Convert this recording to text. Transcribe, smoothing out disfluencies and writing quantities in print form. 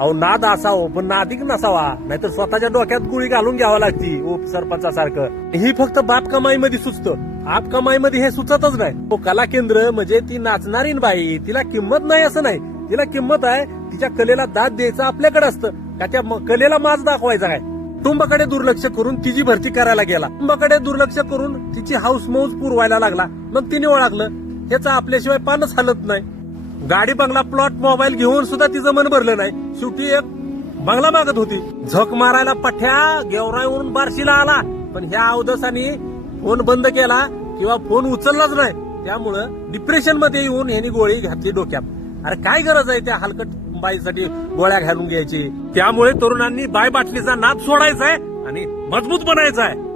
अहो नाद असावं पण नादिक नसावा, नाहीतर स्वतःच्या डोक्यात गोळी घालून घ्यावा लागती उपसरपंचासारखं. ही फक्त बाप कमाईमध्ये सुचतं, आप कमाईमध्ये हे सुचतच नाही. तो कला केंद्र म्हणजे ती नाचणारी बाई, तिला किंमत नाही असं नाही, तिला किंमत आहे. तिच्या कलेला दाद द्यायचं आपल्याकडे असतं का त्या कलेला माज दाखवायचा काय? कुटुंबाकडे दुर्लक्ष करून तिची भरती करायला गेला, कुटुंबाकडे दुर्लक्ष करून तिची हाऊस मौज पुरवायला लागला. मग तिने ओळखलं ह्याचा आपल्याशिवाय पानच हलत नाही. गाडी बंगला प्लॉट मोबाईल घेऊन सुद्धा तिचं मन भरलं नाही. शेवटी एक बंगला मागत होती. झक मारायला पठ्या गेवराईवरून बार्शीला आला, पण ह्या अवधसानी फोन बंद केला किंवा फोन उचललाच नाही. त्यामुळं डिप्रेशन मध्ये येऊन ह्यांनी गोळी घातली डोक्यात. अरे काय गरज आहे त्या हलकट बाईसाठी गोळ्या घालून घ्यायची? त्यामुळे तरुणांनी बाय बाटलीचा नाद सोडायचा आहे आणि मजबूत बनायचा आहे.